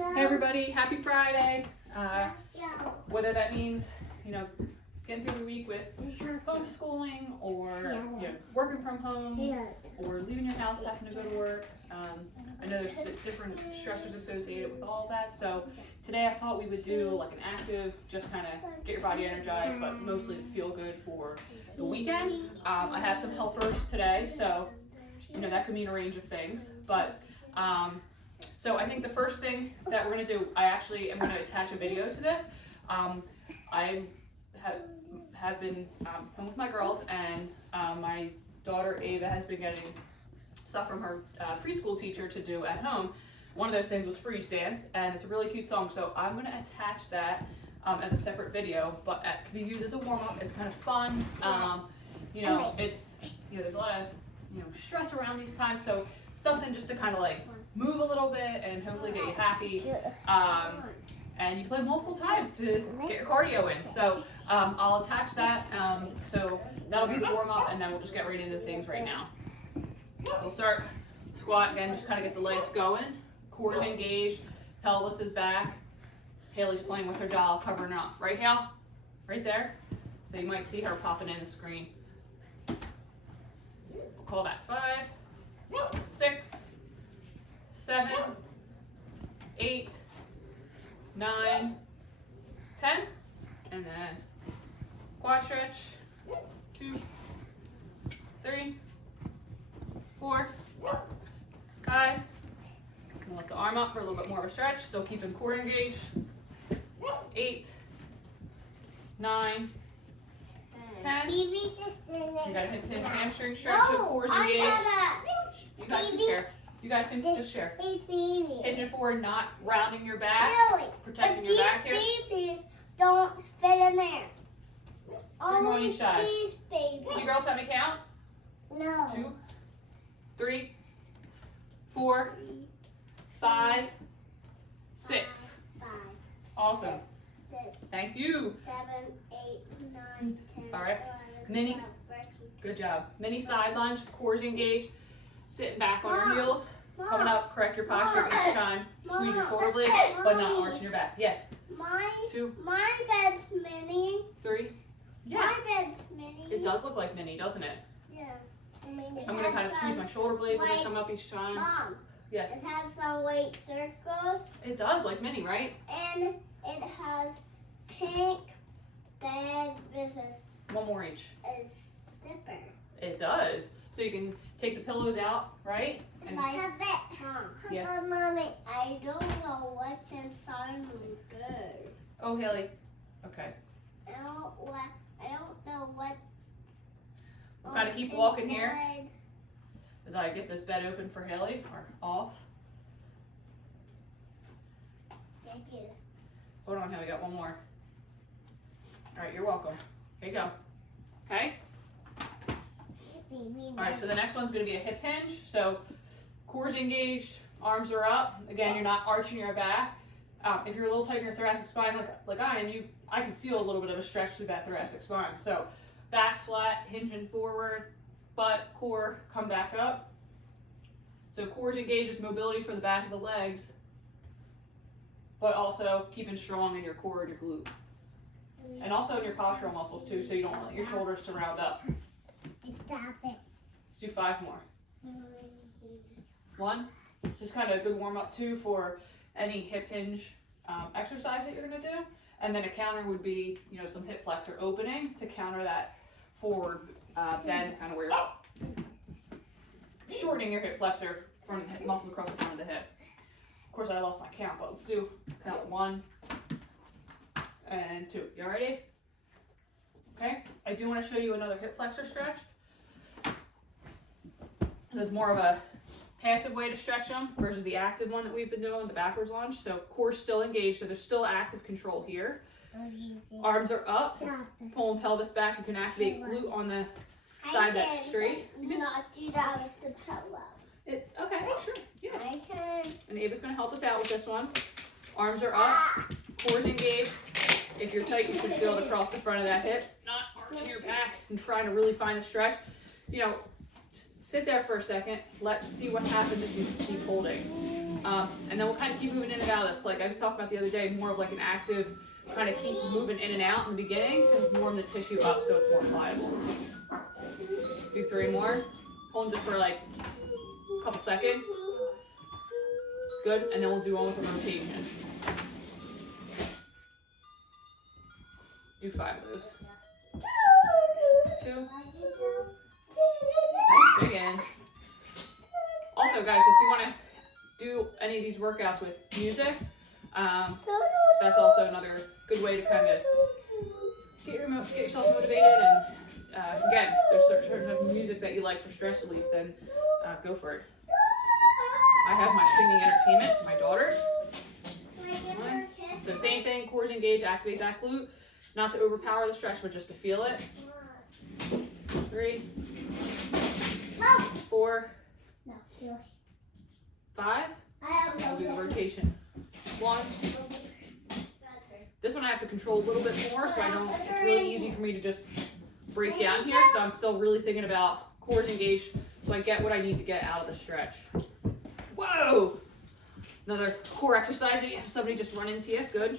Hey everybody, happy Friday. Whether that means, getting through the week with homeschooling or working from home or leaving your house, having to go to work. I know there's different stressors associated with all that. So today I thought we would do like an active, just kind of get your body energized, but mostly to feel good for the weekend. I have some helpers today, so that could mean a range of things. But so I think the first thing that we're going to do, I actually am going to attach a video to this. I have been home with my girls, and my daughter Ava has been getting stuff from her preschool teacher to do at home. One of those things was freeze dance, and it's a really cute song, so I'm going to attach that as a separate video, but it can be used as a warm-up. It's kind of fun. It's there's a lot of stress around these times, so something just to kind of like move a little bit and hopefully get you happy. And you can play multiple times to get your cardio in. So I'll attach that. So that'll be the warm-up, and then we'll just get right into things right now. So we'll start squat again, just kind of get the legs going. Core's engaged, pelvis is back. Haley's playing with her doll, covering up. Right, Hale? Right there. So you might see her popping in the screen. We'll call that 5, 6, 7, 8, 9, 10, and then quad stretch, 2, 3, 4, 5. We'll let the arm up for a little bit more of a stretch, still keeping core engaged. 8, 9, 10. You got a hip hinge hamstring stretch, so core's engaged. You guys can share. You guys can just share. Hitting it forward, not rounding your back, protecting your back here. Babies don't fit in there. Only on each side. These babies. You girls have me count? No. 2, 3, 4, 5, 6. 5. Awesome. 6. Thank you. 7, 8, 9, 10. All right. 11, Mini. 12, 13. Good job. Mini side lunge, core's engaged. Sitting back on your heels. Coming up, correct your posture each time. Squeeze your shoulder blades, but not arching your back. Yes. 2. My bed's mini. 3. Yes. My bed's mini. It does look like mini, doesn't it? Yeah. I'm going to kind of squeeze my shoulder blades as they come up each time. Mom. Yes. It has some white circles. It does, like mini, right? And it has pink bed with One more each. a zipper. It does. So you can take the pillows out, right? And Like that. Yeah. Mommy, I don't know what's inside my bed. oh, Haley. Okay. I don't know what. We'll kind of keep walking here as I get this bed open for Haley, or off. Thank you. Hold on, Haley, got one more. All right, you're welcome. Here you go. Okay? All right, so the next one's going to be a hip hinge. So core's engaged, arms are up. Again, you're not arching your back. If you're a little tight in your thoracic spine, like I am, I can feel a little bit of a stretch through that thoracic spine. So back's flat, hinging forward, butt, core, come back up. So core's engaged is mobility for the back of the legs, but also keeping strong in your core and your glute. And also in your postural muscles too, so you don't want your shoulders to round up. Stop it. Let's do 5 more. 1. Just kind of a good warm up too for any hip hinge exercise that you're going to do. And then a counter would be, some hip flexor opening to counter that forward bend, kind of where you're shortening your hip flexor from the muscles across the front of the hip. Of course, I lost my count, but let's do count 1 and 2. You all ready? Okay. I do want to show you another hip flexor stretch. There's more of a passive way to stretch them versus the active one that we've been doing, the backwards lunge. So core's still engaged, so there's still active control here. Arms are up, pulling pelvis back. You can activate glute on the side that's straight. You cannot do that with the pillow. Okay, sure, yeah. I can. And Ava's going to help us out with this one. Arms are up, core's engaged. If you're tight, you should feel it across the front of that hip. Not arching your back and trying to really find the stretch. sit there for a second. Let's see what happens if you keep holding. And then we'll kind of keep moving in and out of this. Like I was talking about the other day, more of like an active, kind of keep moving in and out in the beginning to warm the tissue up so it's more pliable. Do 3 more. Hold just for like a couple seconds. Good, and then we'll do one with a rotation. Do 5 of those. 2. Nice singing. Also, guys, if you want to do any of these workouts with music, that's also another good way to kind of get yourself motivated. And again, there's certain type of music that you like for stress relief, then go for it. I have my singing entertainment for my daughters. So same thing, cores engage, activate that glute. Not to overpower the stretch, but just to feel it. 3, 4, 5. I'll do the rotation. 1. This one I have to control a little bit more, so I don't. It's really easy for me to just break down here. So I'm still really thinking about cores engaged, so I get what I need to get out of the stretch. Whoa! Another core exercise. You have somebody just run into you. Good.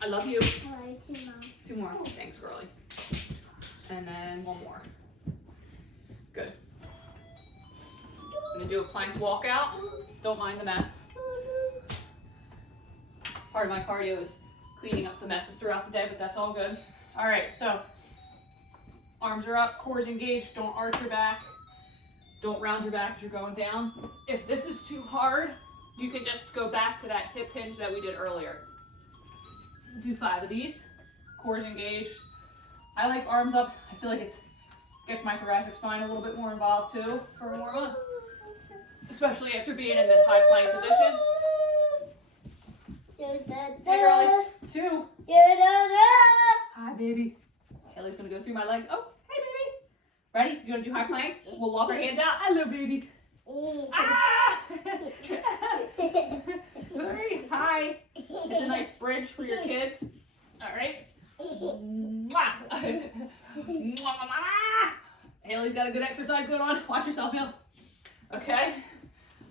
I love you. 2 more. Thanks, girly. And then 1 more. Good. I'm gonna do a plank walkout. Don't mind the mess. Part of my cardio is cleaning up the messes throughout the day, but that's all good. All right, so arms are up, cores engaged. Don't arch your back. Don't round your back as you're going down. If this is too hard, you can just go back to that hip hinge that we did earlier. Do 5 of these. Cores engaged. I like arms up. I feel like it gets my thoracic spine a little bit more involved too for a warm up, especially after being in this high plank position. Hey, girlie. 2. Hi, baby. Haley's gonna go through my legs. Oh, hey, baby. Ready? You wanna do high plank? We'll walk our hands out. Hello, baby. Ah! 3. Hi. It's a nice bridge for your kids. All right. Haley's got a good exercise going on. Watch yourself, Hale. Okay.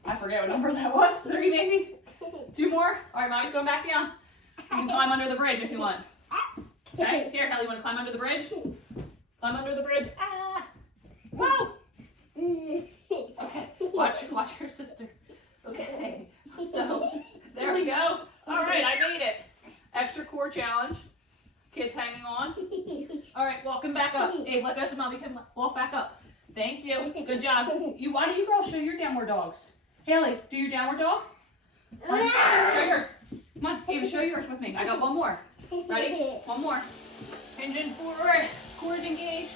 I forget what number that was. 3 maybe? 2 more? All right, mommy's going back down. You can climb under the bridge if you want. Okay, here, Haley, you want to climb under the bridge? Climb under the bridge. Ah! Whoa! Okay, watch your sister. Okay, so there we go. All right, I made it. Extra core challenge. Kids hanging on. All right, walking back up. Abe, let go so mommy can walk back up. Thank you. Good job. Why don't you girls show your downward dogs? Haley, do your downward dog. Show yours. Come on, Ava, show yours with me. I got 1 more. Ready? 1 more. Engine forward. Cores engaged.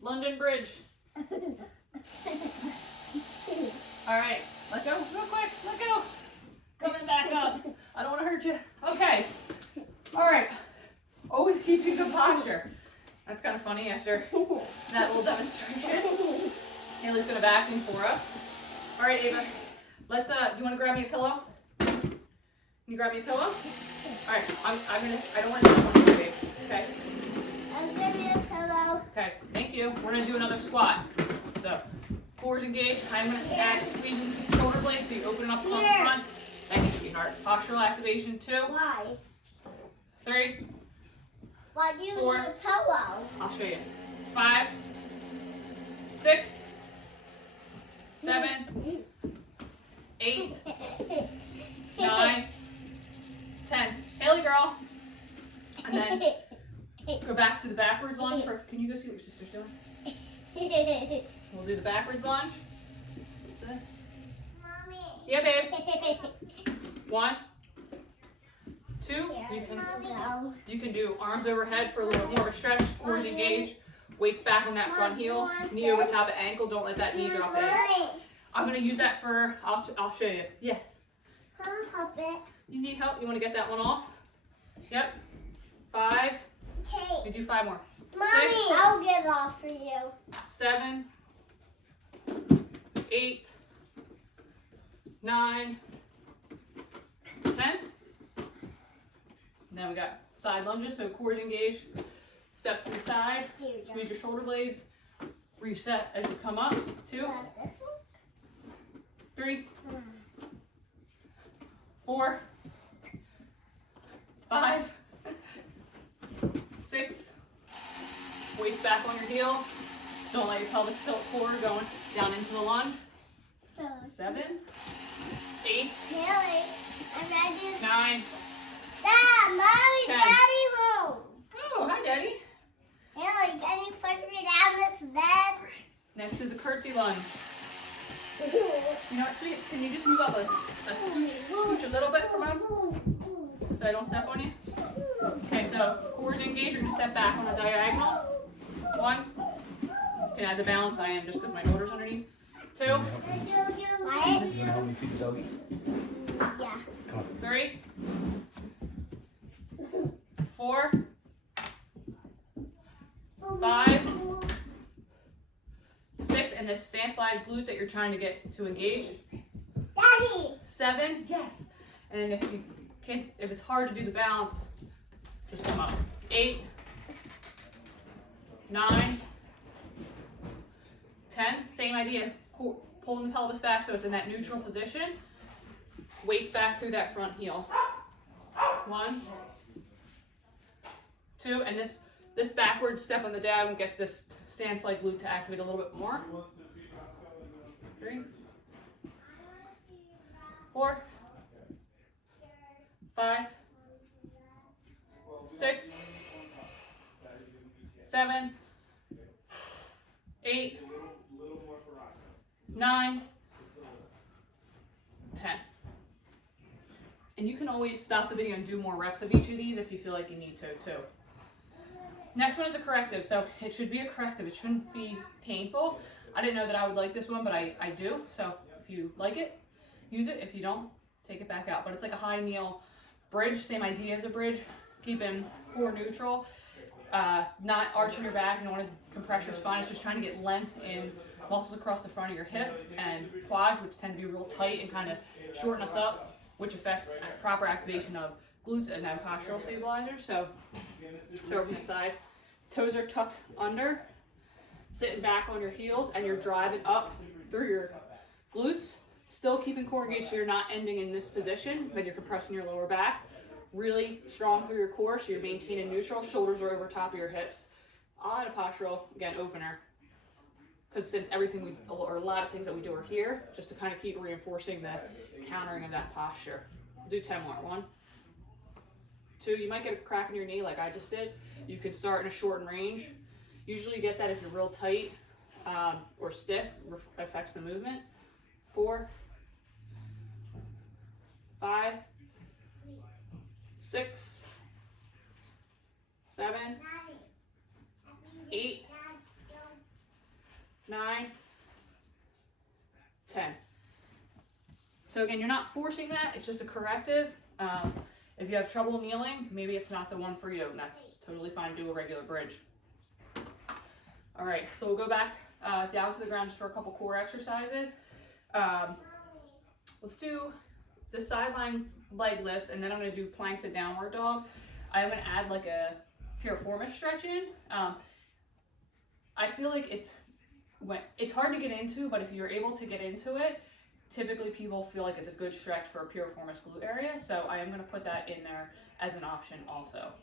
London Bridge. All right, let go real quick. Let go. Coming back up. I don't want to hurt you. Okay. All right. Always keeping good posture. That's kind of funny after that little demonstration. Haley's going to vacuum for us. All right, Ava. Let's, do you want to grab me a pillow? Can you grab me a pillow? All right, I don't want to do one too big, okay? I'll give you a pillow. Okay, thank you. We're going to do another squat. So, cores engaged. I'm going to add squeezing the shoulder blades so you open up across the front. Thank you, sweetheart. Postural activation, 2. Why? 3. Why do you 4. need a pillow? I'll show you. 5. 6. 7. 8. 9. 10. Haley girl. And then go back to the backwards lunge for, can you go see what your sister's doing? We'll do the backwards lunge. Mommy. Yeah, babe. 1, 2. You can do arms overhead for a little bit more of a stretch. Cores engaged. Weights back on that front heel. Knee over top of ankle. Don't let that knee drop in. I'm going to use that for, I'll show you. Yes. Help it. You need help? You want to get that one off? Yep. 5. You do 5 more. Mommy, 6. I'll get it off for you. 7. 8. 9. 10. Then we got side lunges, so cores engaged. Step to the side. Squeeze your shoulder blades. Reset as you come up. 2, 3, 4, 5, 6. Weights back on your heel. Don't let your pelvis tilt forward, going down into the lunge. 7, 8, Haley, I'm ready. 9. Dad, Mommy, 10. Daddy home. Oh, hi, Daddy. Haley, can you push me down this bed? Next is a curtsy lunge. You know what, sweet? Can you just move up a scooch a little bit from him so I don't step on you? Okay, so cores engaged. You're going to step back on a diagonal. 1. You can add the balance. I am just because my daughter's underneath. 2. What? You want to help me feed the doggies? Yeah. Come on. 3, 4, 5, 6, and this sand slide glute that you're trying to get to engage. Daddy. 7, yes. And if you can't, if it's hard to do the balance, just come up. 8, 9, 10. Same idea. Pulling the pelvis back so it's in that neutral position. Weights back through that front heel. 1, 2, and this backward step on the down gets this stance like glute to activate a little bit more. 3, 4, 5, 6, 7, 8, 9, 10. And you can always stop the video and do more reps of each of these if you feel like you need to too. Next one is a corrective. So it should be a corrective. It shouldn't be painful. I didn't know that I would like this one, but I do. So if you like it, use it. If you don't, take it back out. But it's like a high kneel bridge. Same idea as a bridge. Keeping core neutral. Not arching your back. You don't want to compress your spine. It's just trying to get length in muscles across the front of your hip and quads, which tend to be real tight and kind of shorten us up, which affects proper activation of glutes and then postural stabilizers. So over the side. Toes are tucked under, sitting back on your heels, and you're driving up through your glutes, still keeping core engaged so you're not ending in this position, but you're compressing your lower back. Really strong through your core so you're maintaining neutral. Shoulders are over top of your hips. I'll add a postural, again, opener. Because since everything or a lot of things that we do are here, just to kind of keep reinforcing the countering of that posture. Do 10 more. 1, 2, you might get a crack in your knee like I just did. You can start in a shortened range. Usually you get that if you're real tight or stiff, affects the movement. 4, 5, 6, 7, 8, 9, 10. So again, you're not forcing that, it's just a corrective. If you have trouble kneeling, maybe it's not the one for you, and that's totally fine. Do a regular bridge. All right, so we'll go back down to the ground just for a couple core exercises. Let's do the sideline leg lifts, and then I'm gonna do plank to downward dog. I'm gonna add like a piriformis stretch in. I feel like it's hard to get into, but if you're able to get into it, typically people feel like it's a good stretch for a piriformis glute area, so I am going to put that in there as an option also.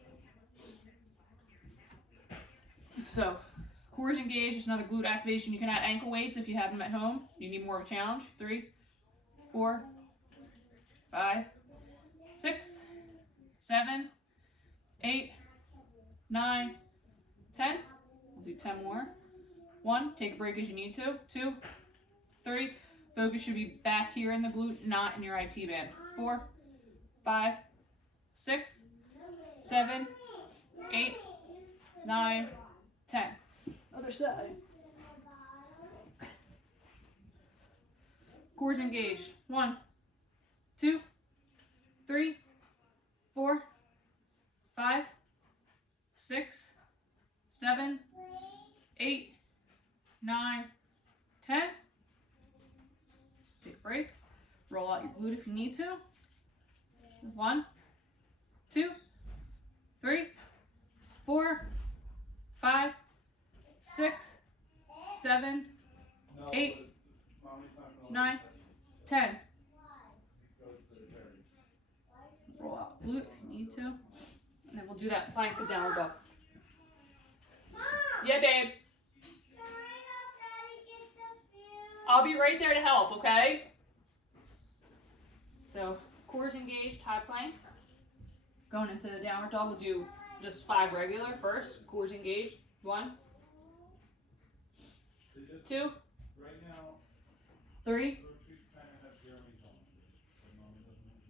So, cores engaged, just another glute activation. You can add ankle weights if you have them at home. You need more of a challenge. 3, 4, 5, 6, 7, 8, 9, 10. We'll do 10 more. 1, take a break as you need to. 2, 3, focus should be back here in the glute, not in your IT band. 4, 5, 6, 7, 8, 9, 10. Other side. Cores engaged. 1, 2, 3, 4, 5, 6, 7, 8, 9, 10. Take a break. Roll out your glute if you need to. 1, 2, 3, 4, 5, 6, 7, 8, 9, 10. Roll out glute if you need to. And then we'll do that plank to downward dog. Yeah, babe. I'll be right there to help, okay? So, core's engaged, high plank. Going into the downward dog, we'll do just 5 regular first. Core's engaged. 1, 2, 3,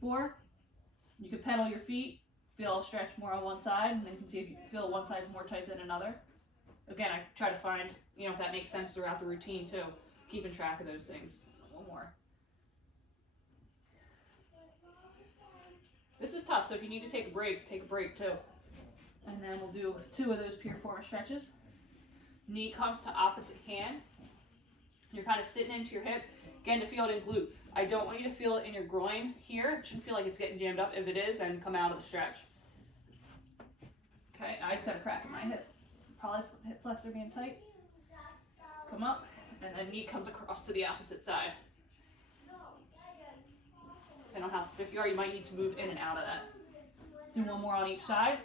4. You can pedal your feet, feel a stretch more on one side, and then you can see if you feel one side's more tight than another. Again, I try to find, if that makes sense throughout the routine too. Keeping track of those things. One more. This is tough, so if you need to take a break too. And then we'll do 2 of those piriformis stretches. Knee comes to opposite hand. You're kind of sitting into your hip. Again, to feel it in glute. I don't want you to feel it in your groin here. It shouldn't feel like it's getting jammed up. If it is, then come out of the stretch. Okay, I just got a crack in my hip. Probably hip flexor being tight. Come up, and then knee comes across to the opposite side. Depending on how stiff you are, you might need to move in and out of that. Do 1 more on each side.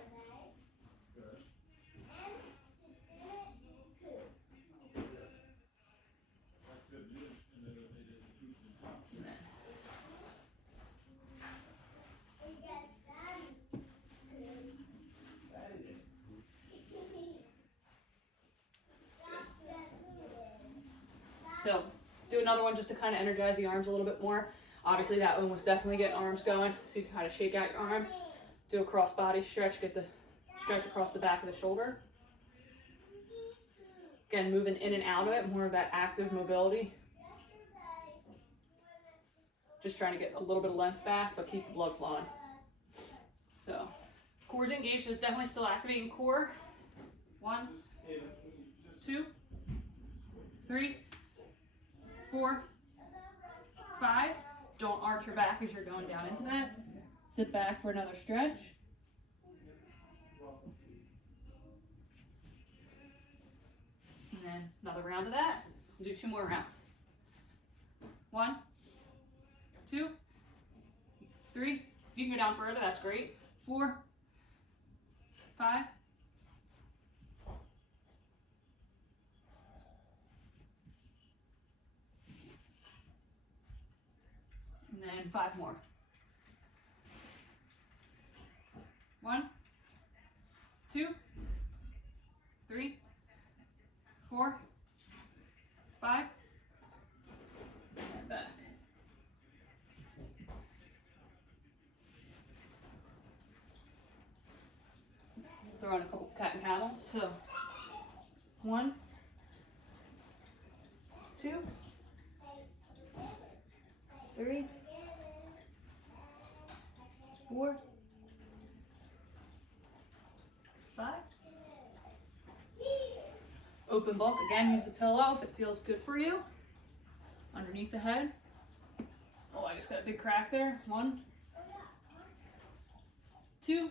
So, do another one just to kind of energize the arms a little bit more. Obviously, that one was definitely getting arms going, so you can kind of shake out your arms. Do a cross body stretch, get the stretch across the back of the shoulder. Again, moving in and out of it, more of that active mobility. Just trying to get a little bit of length back, but keep the blood flowing. So, core's engaged, so it's definitely still activating core. 1, 2, 3, 4, 5. Don't arch your back as you're going down into that. Sit back for another stretch. And then another round of that. We'll do 2 more rounds. 1, 2, 3. You can go down further, that's great. 4, 5. And then 5 more. 1, 2, 3, 4, 5. And back. Throw in a couple cat and camels. So 1, 2, 3, 4, 5. Open bulk. Again, use the pillow if it feels good for you. Underneath the head. Oh, I just got a big crack there. 1, 2,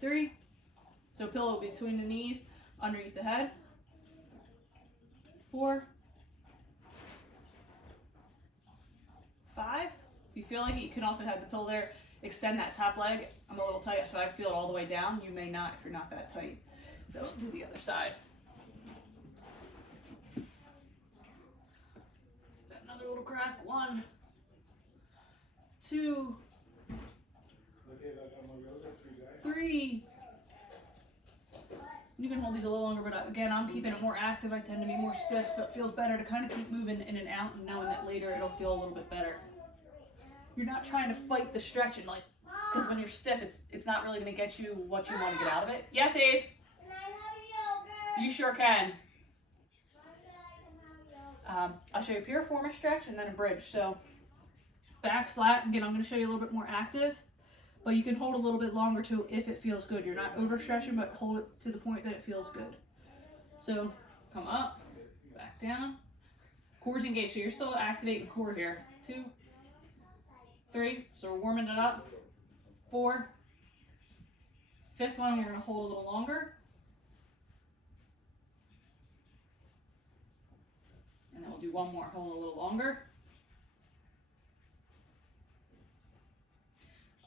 3. So pillow between the knees, underneath the head. 4, 5. If you feel like it, you can also have the pillow there. Extend that top leg. I'm a little tight, so I feel it all the way down. You may not if you're not that tight. Don't do the other side. Got another little crack. 1, 2, 3. You can hold these a little longer, but again, I'm keeping it more active. I tend to be more stiff, so it feels better to kind of keep moving in and out and knowing that later it'll feel a little bit better. You're not trying to fight the stretching, like, because when you're stiff, it's not really going to get you what you want to get out of it. Yes, Eve? Can I have yogurt? You sure can. I'll show you a piriformis stretch and then a bridge. So back flat. Again, I'm going to show you a little bit more active, but you can hold a little bit longer too if it feels good. You're not overstretching, but hold it to the point that it feels good. So come up, back down. Core's engaged, so you're still activating core here. 2, 3, so we're warming it up. 4, 5th one, we're going to hold a little longer. one more, hold a little longer.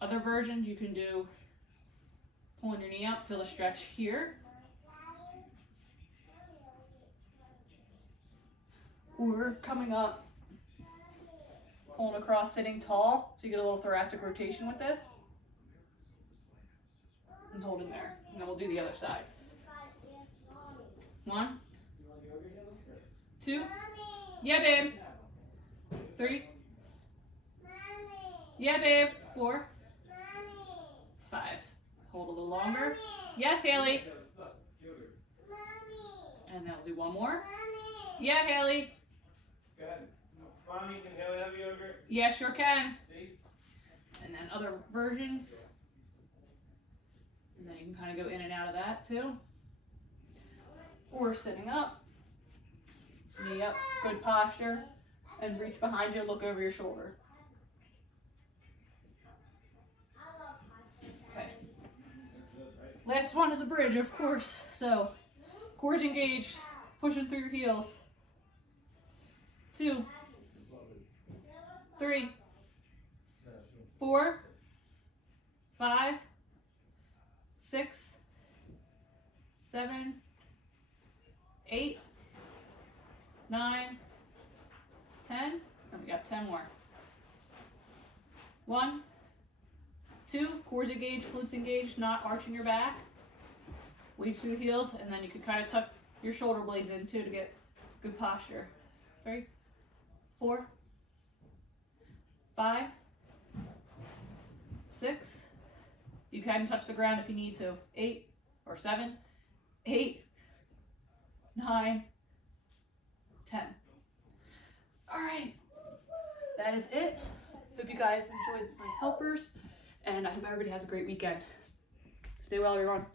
Other versions you can do pulling your knee up, feel a stretch here. Or coming up, pulling across, sitting tall, so you get a little thoracic rotation with this. And holding there. And then we'll do the other side. 1, 2, yeah babe. 3, yeah babe. 4, 5. Hold a little longer. Yes, Haley. And then we'll do one more. Yeah, Haley. Good. Mommy, can Haley have yogurt? Yeah, sure can. See? And then other versions. And then you can kind of go in and out of that too. Or sitting up. Knee up, good posture. And reach behind you, look over your shoulder. Okay. Last one is a bridge, of course. So, cores engaged, pushing through your heels. 2, 3, 4, 5, 6, 7, 8, 9, 10, and we got 10 more. 1, 2, cores engaged, glutes engaged, not arching your back. Weights through the heels, and then you can kind of tuck your shoulder blades in too to get good posture. 3, 4, 5, 6. You can touch the ground if you need to. 8 or 7, 8, 9, 10. All right, that is it. Hope you guys enjoyed my helpers, and I hope everybody has a great weekend. Stay well, everyone.